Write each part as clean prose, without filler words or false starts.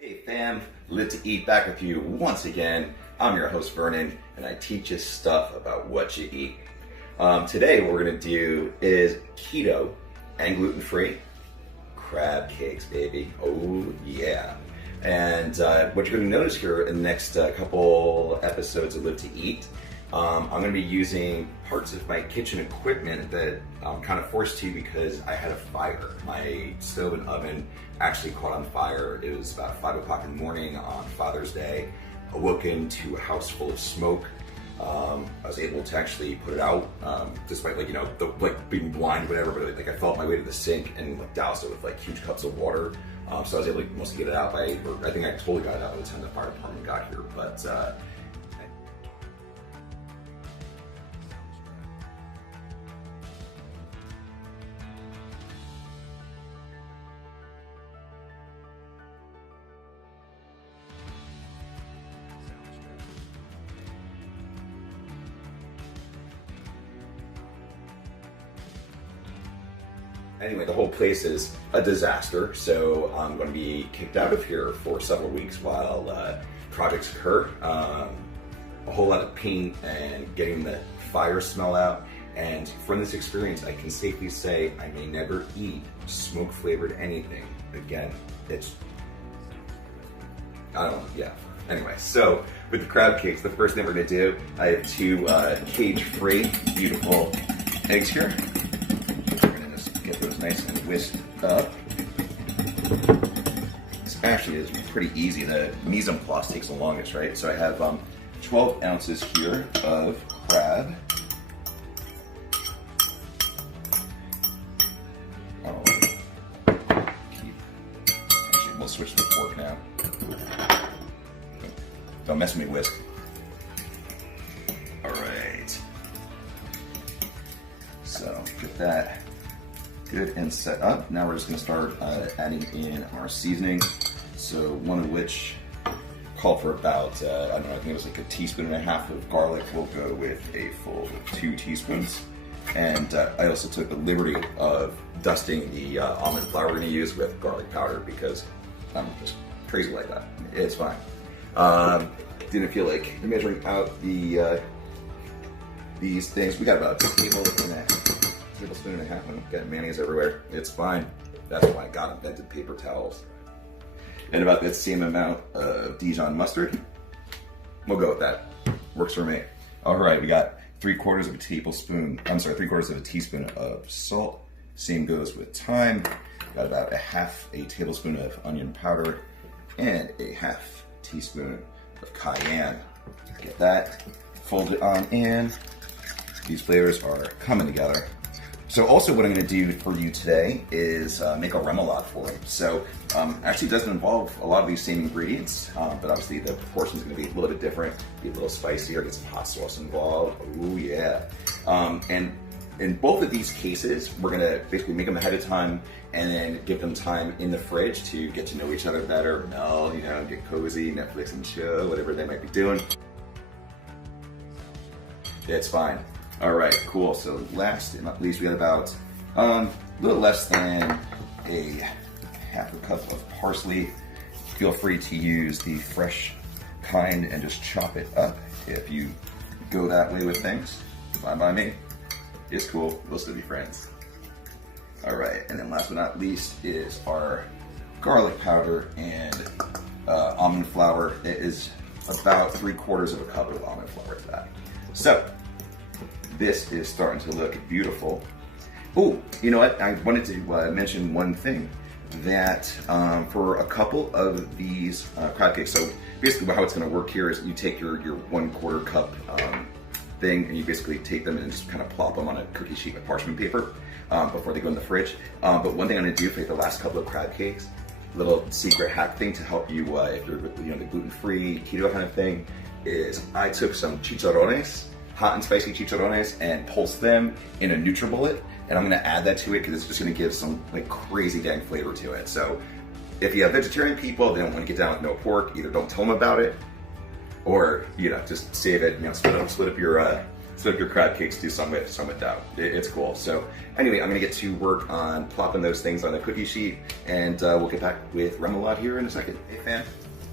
Hey fam, Live to Eat back with you once again. I'm your host Vernon, and I teach you stuff about what you eat. Today what we're gonna do is keto and gluten-free crab cakes, baby. Oh yeah. And what you're gonna notice here in the next couple episodes of Live to Eat, I'm gonna be using parts of my kitchen equipment that I'm kind of forced to because I had a fire. My stove and oven actually caught on fire. It was about 5 o'clock in the morning on Father's Day. Awoken to a house full of smoke. I was able to actually put it out, despite being blind, whatever. But I felt my way to the sink and doused it with huge cups of water. So I was able to mostly get it out I think I totally got it out by the time the fire department got here. But anyway, the whole place is a disaster, so I'm going to be kicked out of here for several weeks while projects occur. A whole lot of paint and getting the fire smell out. And from this experience, I can safely say I may never eat smoke-flavored anything again. I don't know, yeah. Anyway, so with the crab cakes, the first thing we're going to do, I have two cage-free, beautiful eggs here. Get those nice and whisked up. This actually is pretty easy. The mise en place takes the longest, right? So I have 12 ounces here of crab. Actually, we'll switch to the fork now. Don't mess with me, whisk. All right. So get that good and set up. Now we're just gonna start adding in our seasoning. So one of which called for about, I don't know, I think it was like 1.5 teaspoons of garlic. We'll go with a full 2 teaspoons. And I also took the liberty of dusting the almond flour we're gonna use with garlic powder because I'm just crazy like that. It's fine. Didn't feel like measuring out the these things. We got about a tablespoon and a half. I'm getting mayonnaise everywhere. It's fine. That's why I got invented paper towels. And about that same amount of Dijon mustard. We'll go with that. Works for me. All right, we got 3/4 of a tablespoon. I'm sorry, 3/4 of a teaspoon of salt. Same goes with thyme. Got about 1/2 tablespoon of onion powder and 1/2 teaspoon of cayenne. Get that. Fold it on in. These flavors are coming together. So also what I'm going to do for you today is make a remoulade for you. So actually it doesn't involve a lot of these same ingredients, but obviously the proportion is going to be a little bit different, be a little spicier, get some hot sauce involved. Oh yeah. And in both of these cases, we're going to basically make them ahead of time and then give them time in the fridge to get to know each other better, meld, get cozy, Netflix and chill, whatever they might be doing. It's fine. All right, cool. So last and not least, we got about a little less than 1/2 cup of parsley. Feel free to use the fresh kind and just chop it up if you go that way with things. Fine by me. It's cool. We'll still be friends. All right, and then last but not least is our garlic powder and almond flour. It is about 3/4 of a cup of almond flour to that. So this is starting to look beautiful. Oh, you know what? I wanted to mention one thing that for a couple of these crab cakes. So basically, how it's going to work here is you take your 1/4 cup thing, and you basically take them and just kind of plop them on a cookie sheet of parchment paper before they go in the fridge. But one thing I'm going to do for the last couple of crab cakes, little secret hack thing to help you if you're the gluten-free keto kind of thing, is I took some chicharrones, hot and spicy chicharrones, and pulsed them in a NutriBullet, and I'm going to add that to it because it's just going to give some crazy dang flavor to it. So if you have vegetarian people, they don't want to get down with no pork, either don't tell them about it, or just save it. Split up your So if your crab cakes do some with dough, it's cool. So anyway, I'm gonna get to work on plopping those things on the cookie sheet, and we'll get back with remoulade here in a second. Hey fam,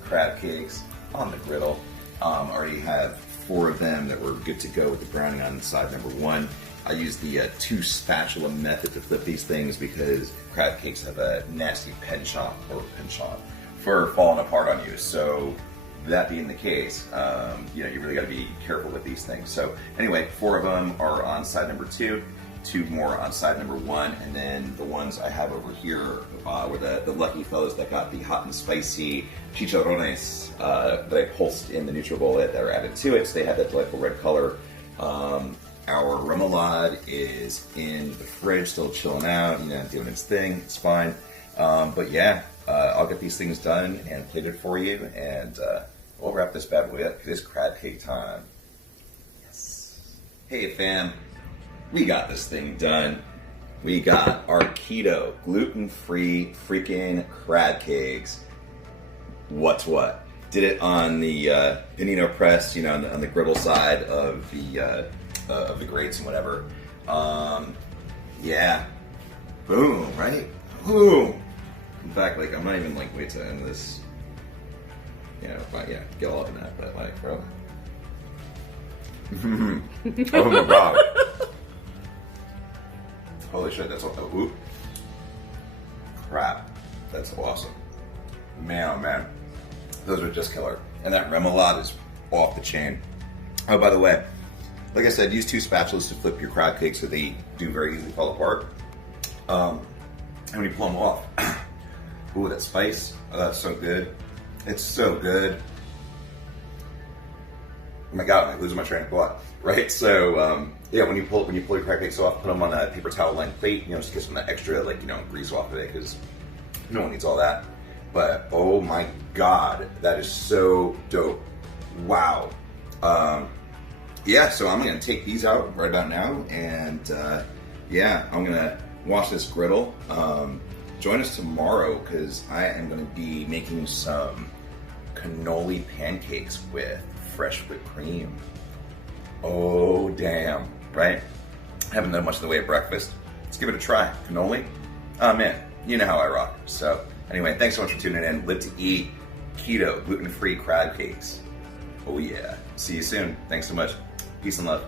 crab cakes on the griddle. Already have 4 of them that were good to go with the browning on side number 1. I use the 2 spatula method to flip these things because crab cakes have a nasty penchant for falling apart on you. So that being the case, you know, you really got to be careful with these things. So anyway, 4 of them are on side number 2, 2 more on side number 1, and then the ones I have over here were the lucky fellows that got the hot and spicy chicharrones that I pulsed in the NutriBullet that are added to it, so they have that delightful red color. Our remoulade is in the fridge, still chilling out, you know, doing its thing. It's fine. But yeah, I'll get these things done and plated for you, and we'll wrap this bad boy up. It is crab cake time. Yes. Hey fam, we got this thing done. We got our keto, gluten-free freaking crab cakes. What's what? Did it on the panino press, you know, on the griddle side of the grates and whatever. Yeah. Boom, right? Boom. In fact, like, I'm not even like wait to end this. You know, but yeah, get all in that, but like, bro. Oh my god. Holy shit, that's what the whoop. Crap. That's awesome. Man, oh man. Those are just killer. And that remoulade is off the chain. Oh, by the way, like I said, use 2 spatulas to flip your crab cakes so they do very easily fall apart. And when you pull them off, ooh, that spice, oh, that's so good. It's so good. Oh my god, I'm losing my train of thought. Right? So, yeah, when you pull your crab cakes off, put them on a paper towel lined plate, you know, just get some of that extra, like, you know, grease off of it, because no one needs all that. But, oh my god, that is so dope. Wow. Yeah, so I'm gonna take these out right about now, and yeah, I'm gonna wash this griddle. Join us tomorrow, because I am gonna be making some cannoli pancakes with fresh whipped cream. Oh damn, right? Haven't done much in the way of breakfast. Let's give it a try. Cannoli? Oh man, you know how I rock. So anyway, thanks so much for tuning in. Live to eat keto, gluten-free crab cakes. Oh yeah. See you soon. Thanks so much. Peace and love.